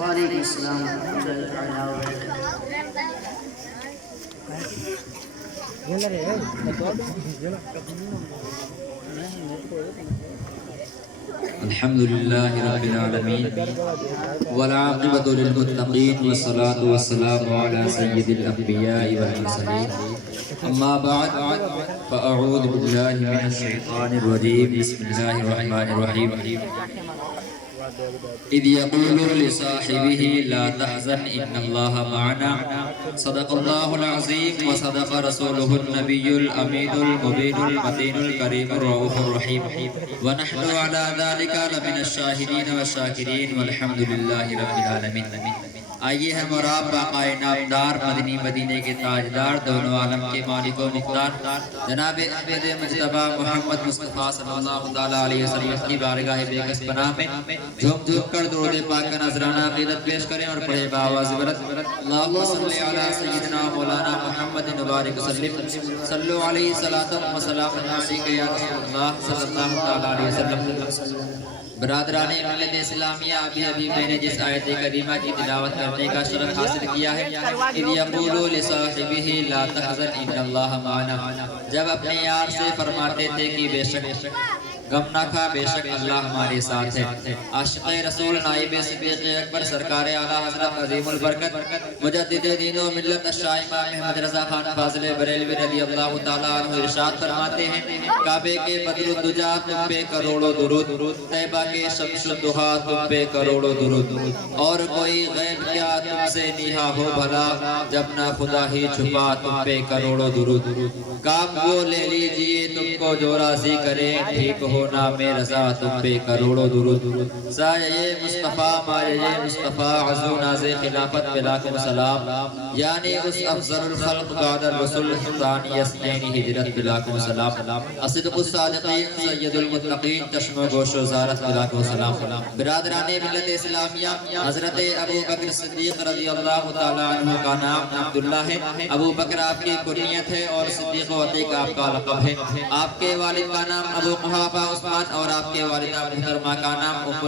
وعلیکم السلام ورحمۃ اللہ تعالیٰ وبرکاتہ۔ الحمد لله رب العالمين والعاقبة للمتقين والصلاة والسلام على سيد الأنبياء والمرسلين أما بعد فأعوذ بالله من الشيطان الرجيم بسم الله الرحمن الرحيم إذ يقول لصاحبه لا تحزن إن الله معنا صدق الله العظيم وصدق رسوله النبي الأمين المبين المتين الكريم الرؤوف الرحيم ونحن على ذلك لمن الشاهدين والشاكرين والحمد لله رب العالمين۔ آئیے ہم اور آپ باقائے نامدار مدنی مدینے کے تاجدار دونوں عالم کے مالک و مختار جناب احمد مجتبی محمد مصطفیٰ صلی اللہ علیہ وسلم کی بارگاہ بیکس پناہ میں جھوم جھوم کر درود پاک کا نذرانہ عقیدت پیش کریں اور پڑھے بآواز برت اللہم صلی علی سیدنا مولانا محمد مبارک وسلم صلو علیہ صلاۃ و سلام علیک یا رسول اللہ صلی اللہ علیہ وسلم۔ برادران ملت اسلامیہ ابھی میں نے جس آیت کریمہ کی تلاوت کرنے کا شرف حاصل کیا ہے اذ یقول لصاحبہ لا تحزن ان اللہ معنا، جب اپنے یار سے فرماتے تھے کہ بے شک غم نہ کھا بے شک اللہ ہمارے ساتھ ہے۔ عاشق رسول نائب صدیق اکبر سرکار اعلیٰ حضرت عظیم البرکت مجدد دین و ملت الشاہ امام محمد رضا خان فاضل بریلوی رضی اللہ تعالیٰ عنہ ارشاد فرماتے ہیں کعبے کے بدر الدجا تم پہ کروڑوں درود، طیبہ کے شمس الضحیٰ تم پہ کروڑوں درود، اور کوئی غیب کیا تم سے نیہا ہو بھلا جب نہ خدا ہی چھپا تم پہ کروڑوں درود، کام وہ لے لیجئے تم کو جو راضی کرے ٹھیک ہو نام رضا تم پہ کروڑوں درود، سایہ مصطفیٰ مایہ مصطفیٰ عزو ناز خلافت پہ لاکھوں سلام، یعنی اس افضل الخلق بعد الرسول ثانی اثنین ہجرت پہ لاکھوں سلام، اصدق الصادقین سید المتقین چشم و گوش و زارت پہ لاکھوں سلام۔ برادران ملت اسلامیہ حضرت ابو بکر صدیق رضی اللہ تعالیٰ عنہ کا نام عبداللہ ہے، ابو بکر آپ کی کنیت ہے اور صدیق و عتیق آپ کا لقب ہے۔ آپ کے والد کا نام ابو قحافہ عثمان اور آپ کے والدہ محترمہ کا نام ام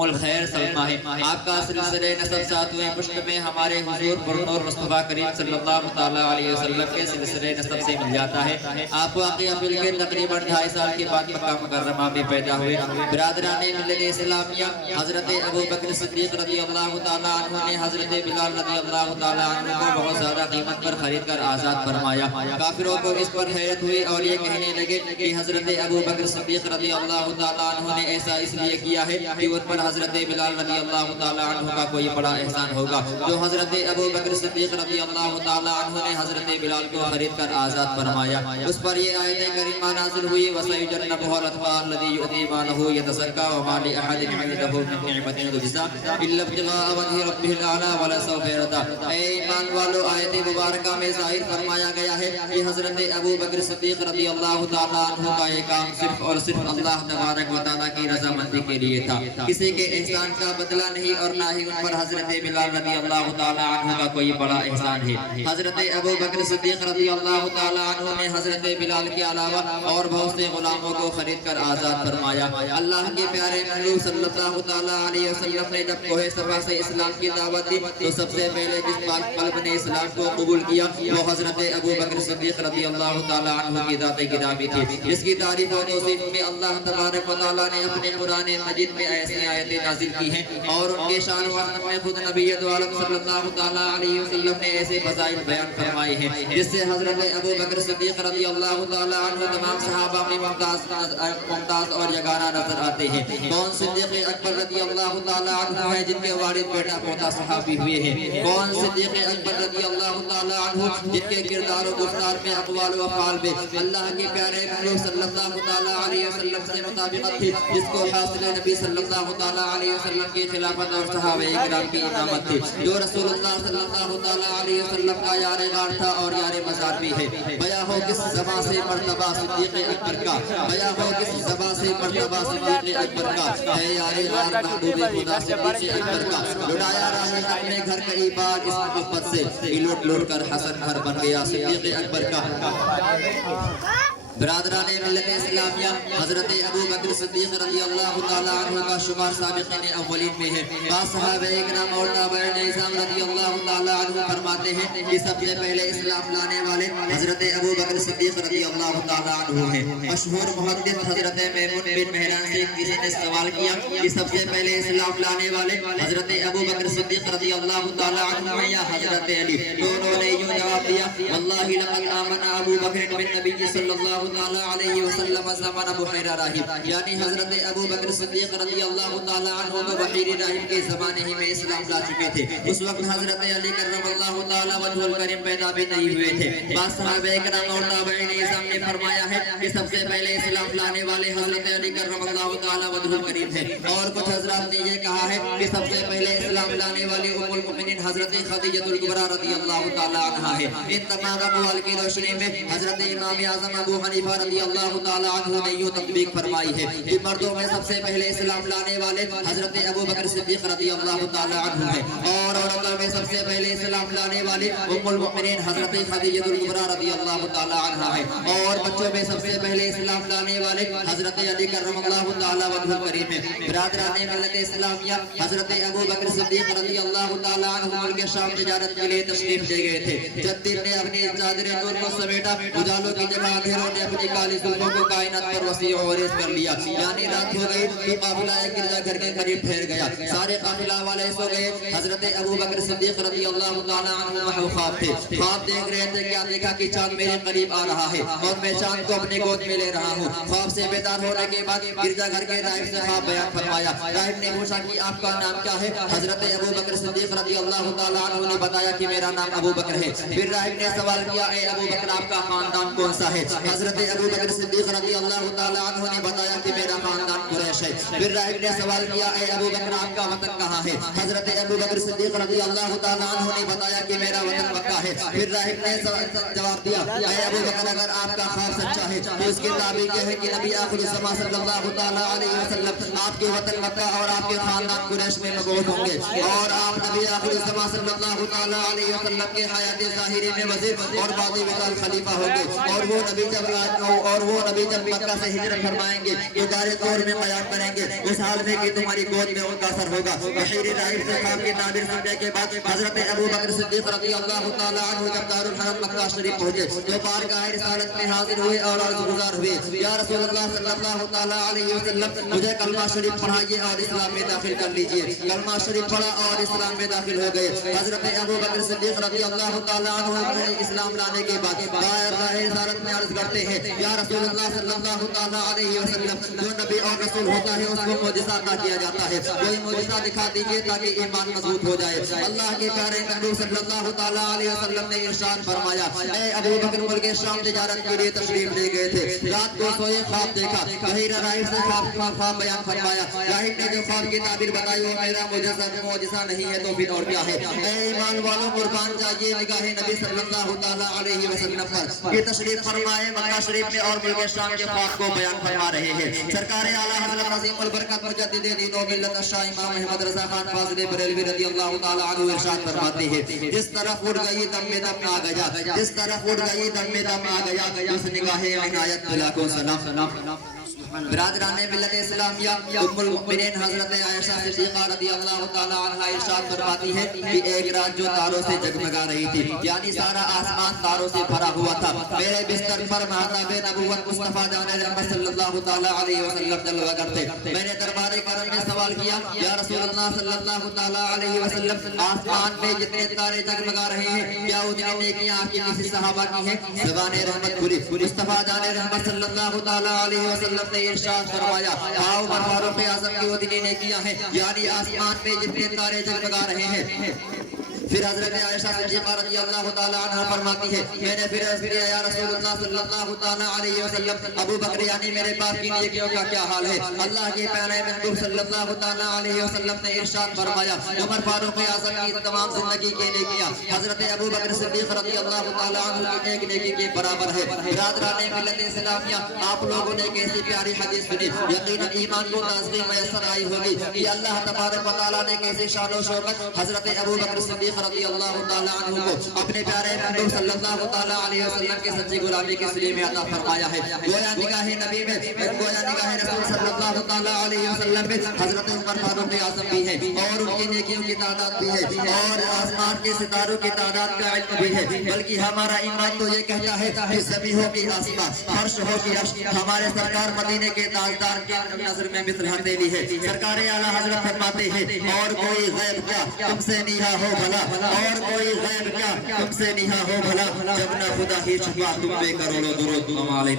الخیر سلمہ ہے۔ آپ کا سلسلہ نسب ساتویں پشت میں ہمارے حضور پرنور مصطفیٰ کریم صلی اللہ تعالیٰ علیہ وسلم کے سلسلہ نسب سے مل جاتا ہے۔ آپ واقعی اپریل کے تقریباً 2.5 سال کے بعد مکہ مکرمہ میں پیدا ہوئے۔ برادران ملت اسلامیہ حضرت ابو بکر صدیق رضی اللہ تعالیٰ عنہ نے حضرت بلال رضی اللہ تعالیٰ عنہ کو بہت زیادہ قیمت پر خرید کر آزاد فرمایا۔ کافروں کو اس پر حیرت ہوئی اور یہ کہنے لگے کہ حضرت ابو بکر صدیق رضی اللہ تعالیٰ عنہ نے ایسا اس لیے کیا ہے کہ ان پر حضرت بلال رضی اللہ تعالیٰ عنہ کا کوئی بڑا احسان ہوگا جو حضرت ابو بکر صدیق رضی اللہ تعالیٰ عنہ نے حضرت بلال کو خرید کر آزاد فرمایا۔ اس پر یہ آیت کریمہ نازل ہوئی وَسَيُجَنَّبُهَا الْأَتْقَى الَّذِي يُؤْتِي مَالَهُ يَتَزَكَّىٰ وَمَا لِأَحَدٍ عِندَهُ مِن نِّعْمَةٍ تُجْزَىٰ إِلَّا ابْتِغَاءَ وَجْهِ رَبِّهِ الْأَعْلَىٰ وَلَسَوْفَ يَرْضَىٰ۔ اے ایمان والو، آیت مبارکہ میں ظاہر فرمایا گیا ہے کہ حضرت ابو بکر صدیق رضی اللہ تعالیٰ عنہ کا یہ کام صرف اور صرف اللہ تبارک و تعالیٰ کی رضامندی کے لیے تھا، کسی کے احسان کا بدلہ نہیں اور نہ ہی ان پر حضرت بلال رضی اللہ تعالیٰ عنہ کا کوئی بڑا احسان ہے۔ حضرت ابو بکر صدیق رضی اللہ تعالیٰ عنہ نے حضرت بلال کے علاوہ اور بہت سے غلاموں کو خرید کر آزاد فرمایا۔ اللہ کے پیارے محبوب صلی اللہ تعالیٰ علیہ وسلم نے جب کوہ صفا سے اسلام کی دعوت دی تو سب سے پہلے جس پاک قلب نے اسلام کو قبول کیا وہ حضرت ابو بکر صدیق رضی اللہ تعالیٰ عنہ کی ذات گرامی تھی، جس کی تعریف و توصیف میں اللہ تبارک و تعالیٰ نے اپنے قرآن مجید میں ایسی آیتیں نازل کی ہیں اور ان کے شان و عظمت میں خود نبی دو عالم صلی اللہ تعالیٰ علیہ وسلم نے ایسے فضائل بیان فرمائے ہیں جس سے حضرت ابو بکر صدیق رضی اللہ تعالیٰ عنہ تمام صحابہ میں ممتاز اور یگانہ نظر آتے ہیں۔ کون صدیق اکبر رضی اللہ تعالیٰ عنہ ہے جن کے والد بیٹا پوتا صحابی ہوئے ہیں؟ کون صدیق اکبر رضی اللہ تعالیٰ عنہ جن کے کردار و گفتار میں اقوال و افعال میں اللہ کے پیارے محبوب صلی اللہ تعالیٰ علیہ وسلم سے مطابقت تھی، جس کو حاصل نبی صلی اللہ تعالیٰ علیہ وسلم کی خلافت اور صحابہ اکرام کی امامت تھی، جو رسول اللہ صلی اللہ تعالیٰ علیہ وسلم کا یار غار تھا اور یار مزار بھی ہے۔ بیاں ہو کس زباں سے مرتبہ صدیق اکبر کا، بیاں ہو کس زباں سے مرتبہ صدیق اکبر کا، ہے یار غار محبوب خدا صدیق اکبر کا، لٹایا راہ اپنے گھر کئی بار اس محبت سے، لوٹ لوٹ کر حسن گھر بن گیا صدیق اکبر کا۔ برادران ملت اسلامیہ حضرت ابو بکر صدیق رضی اللہ تعالیٰ عنہ کا شمار سابقین اولین میں ہے۔ بعض صحابہ اکرام اور تابعین اعظام رضی اللہ تعالیٰ عنہ فرماتے ہیں کہ سب سے پہلے اسلام لانے والے حضرت ابو بکر صدیق رضی اللہ تعالیٰ عنہ ہیں۔ مشہور محدث حضرت میمون بن مہران سے کسی نے سوال کیا کہ سب سے پہلے اسلام لانے والے حضرت ابو بکر صدیق رضی اللہ تعالیٰ عنہ ہیں یا حضرت علی؟ تو انہوں نے یوں جواب دیا واللہ لقد آمن ابو بکر بالنبی صلی اللہ تعالیٰ علیہ وسلم زمان بحیر راہب، یعنی حضرت ابو بکر صدیق رضی اللہ تعالیٰ عنہ کو بحیر راہب کے زمانے ہی میں اسلام لا چکے تھے۔ اس وقت حضرت علی کرم اللہ تعالیٰ وجہ الکریم پیدا بھی نہیں ہوئے تھے۔ بعض صحابہ کرام اور تابعین اعظام نے فرمایا ہے کہ سب سے پہلے اسلام لانے والے حضرت علی کرم اللہ تعالیٰ وجہ الکریم ہے۔ اور کچھ حضرات نے یہ کہا ہے کہ سب سے پہلے اسلام لانے والے ام المؤمنین حضرت خدیجہ الکبریٰ رضی اللہ تعالیٰ عنہا ہے۔ ان تمام اقوال کی روشنی میں حضرت امام اعظم ابو حنیفہ رضی اللہ تعالیٰ عنہ نے یوں تطبیق فرمائی ہے کہ مردوں میں سب سے پہلے اسلام لانے والے حضرت ابو بکر صدیق رضی اللہ تعالیٰ عنہ ہیں، اور عورتوں میں سب سے پہلے اسلام لانے والے ام المؤمنین حضرت خدیجہ الکبریٰ رضی اللہ تعالیٰ عنہا ہے، اور بچوں میں سب سے پہلے اسلام لانے والے حضرت علی کرم اللہ تعالیٰ وجہ الکریم ہے۔ برادران ملت اسلامیہ حضرت ابو بکر صدیق رضی اللہ تعالیٰ عنہ ملک شام تجارت کے لیے تشریف لے گئے تھے۔ جب دن نے اپنی چادر نور کو سمیٹا، اجالوں کی جگہ اندھیروں نے اپنی کالی زلفوں کو کائنات پر وسیع و عریض کر لیا، یعنی رات ہو گئی تو قافلہ گرجا گھر کے قریب ٹھہر گیا، سارے قافلہ والے سو گئے۔ حضرت ابو بکر صدیق رضی اللہ تعالیٰ عنہ محو خواب تھے، خواب دیکھ رہے تھے، کیا دیکھا کہ چاند میرے قریب آ رہا ہے اور میں چاند کو اپنی گود میں لے رہا ہوں۔ خواب سے بیدار ہونے کے بعد گرجا گھر کے راہب سے خواب بیان فرمایا۔ راہب نے پوچھا کہ آپ کا نام کیا ہے؟ حضرت ابو بکر صدیق رضی اللہ تعالیٰ عنہ نے بتایا کہ میرا نام ابو بکر ہے۔ پھر راہب نے سوال کیا اے ابو بکر آپ کا خاندان کون سا ہے؟ حضرت ابو بکر صدیق رضی اللہ تعالیٰ عنہ نے بتایا کہ میرا خاندان قریش ہے۔ پھر راہب نے سوال کیا اے ابو بکر آپ کا وطن کہاں ہے؟ حضرت ابو بکر صدیق رضی اللہ تعالیٰ عنہ نے بتایا کہ میرا وطن مکہ ہے۔ پھر راہب نے جواب دیا اے ابو بکر اگر آپ کا خواب سچا ہے تو اس کی تعبیر یہ ہے کہ نبی آخر الزمان صلی اللہ تعالیٰ علیہ وسلم آپ کے وطن مکہ اور آپ کے خاندان قریش میں مبعوث ہوں گے، اور آپ نبی آخر الزمان صلی اللہ تعالیٰ علیہ وسلم کے حیات ظاہری میں وزیر اور باطن میں خلیفہ ہوں گے، اور وہ نبی جب مکہ سے ہجرت فرمائیں گے تو دار طور میں قیام کریں گے اس حال میں کہ تمہاری گود میں ان کا سر ہوگا۔ بحیر راہب سے خواب کی تعبیر سننے کے بعد حضرت ابو بکر صدیق رضی اللہ تعالیٰ عنہ جب دارالحرم مکہ شریف پہنچے تو بارگاہ رسالت میں حاضر ہوئے اور عرض گزار ہوئے یا رسول اللہ صلی اللہ تعالیٰ علیہ وسلم مجھے کلمہ شریف پڑھائیے اور اسلام میں داخل کر لیجئے۔ کلمہ شریف پڑھا اور اسلام میں داخل ہو گئے۔ حضرت ابو بکر صدیق رضی اللہ تعالیٰ عنہ اسلام لانے کے بعد بارگاہ رسالت میں عرض کرتے ہیں یا رسول اللہ صلی اللہ تعالیٰ علیہ وسلم جو نبی اور رسول ہوتا ہے اس کو معجزہ عطا کیا جاتا ہے، کوئی معجزہ دکھا دیجئے تاکہ ایمان مضبوط ہو جائے۔ اللہ کے پیارے محبوب صلی اللہ تعالیٰ علیہ وسلم نے ارشاد فرمایا اے ابو بکر ملک شام تجارت کے لیے تشریف لے گئے تھے، رات کو سوئے خواب دیکھا، بحیر راہب سے خواب بیان فرمایا۔ راہب نے جو خواب کی تعبیر بتائی وہ میرا معجزہ نہیں ہے تو پھر اور کیا ہے؟ اے ایمان والوں قربان جائیے نگاہ نبی صلی اللہ تعالیٰ علیہ وسلم پر، یہ تشریف فرمائے مکہ شریف میں اور ملک شام کے خواب کو بیان فرما رہے ہیں۔ سرکار اعلیٰ حضرت عظیم البرکت مجدد دین و ملت الشاہ امام احمد رضا خان فاضل بریلوی رضی اللہ تعالیٰ عنہ ارشاد فرماتے ہیں جس طرف اڑ گئی دم میں دم آ گیا، جس طرف اڑ گئی دم میں دم آ گیا، اس نگاہ عنایت بلا کو سلام۔ برادران ملت اسلامیہ ام المؤمنین حضرت عائشہ صدیقہ رضی اللہ تعالیٰ عنہ ارشاد فرماتی ہے کہ ایک رات جو تاروں سے جگمگا رہی تھی، یعنی سارا آسمان تاروں سے بھرا ہوا تھا، میرے بستر پر مہتاب نبوت مصطفیٰ جان رحمت صلی اللہ تعالیٰ علیہ وسلم جلوہ کرتے۔ میں نے دربار کرم میں سوال کیا یا رسول اللہ صلی اللہ تعالیٰ علیہ وسلم آسمان میں جتنے تارے جگمگا رہے ہیں کیا اتنی نیکیاں آپ کی کسی صحابہ کی ہیں؟ زبان رحمت کھلی، مصطفیٰ جان رحمت صلی اللہ تعالیٰ علیہ وسلم نے ارشاد فرمایا عمر فاروق اعظم کی اتنی نیکیاں ہیں یعنی آسمان میں جتنے تارے جگمگا رہے ہیں۔ پھر حضرت عائشہ صدیقہ رضی اللہ تعالیٰ عنہ فرماتی ہے میں نے پھر عرض کیا یا رسول اللہ صلی اللہ تعالیٰ علیہ وسلم ابو بکر یعنی میرے باپ کی نیکیوں کا کیا حال ہے؟ اللہ کے پیارے محبوب صلی اللہ تعالیٰ علیہ وسلم نے ارشاد فرمایا عمر فاروق اعظم کی تمام زندگی کی نیکیاں حضرت ابو بکر صدیق رضی اللہ تعالیٰ عنہ کی ایک نیکی کے برابر ہے۔ برادران ملت اسلامیہ آپ لوگوں نے کیسی پیاری حدیث سنی، یقیناً ایمان کو تازگی میسر آئی ہوگی کہ اللہ تبارک و تعالیٰ نے کیسے شان و شوکت حضرت ابو بکر صدیق رضی اللہ تعالیٰ عنہ کو اپنے پیارے محبوب صلی اللہ تعالیٰ علیہ وسلم کے سچی غلامی کے صلے میں عطا فرمایا ہے. گویا نگاہ نبی میں گویا نگاہ رسول صلی اللہ تعالیٰ علیہ وسلم میں حضرت عمر فاروق اعظم بھی ہے اور ان کی نیکیوں کی تعداد بھی ہے اور آسمان کے ستاروں کی تعداد کا علم بھی ہے. بلکہ ہمارا ایمان تو یہ کہتا ہے کہ زمین ہو کہ آسمان، فرش ہو کہ عرش، ہمارے سرکار مدینے کے تاجدار کے نظر میں مثل ہتھیلی ہے. سرکار اعلیٰ حضرت فرماتے ہیں اور کوئی غیب کیا تم سے نیہا ہو بھلا، اور کوئی غیب کیا تم سے نیہا ہو بھلا، جب نہ خدا ہی چھپا تم پہ کروڑوں درود. ہم علیہ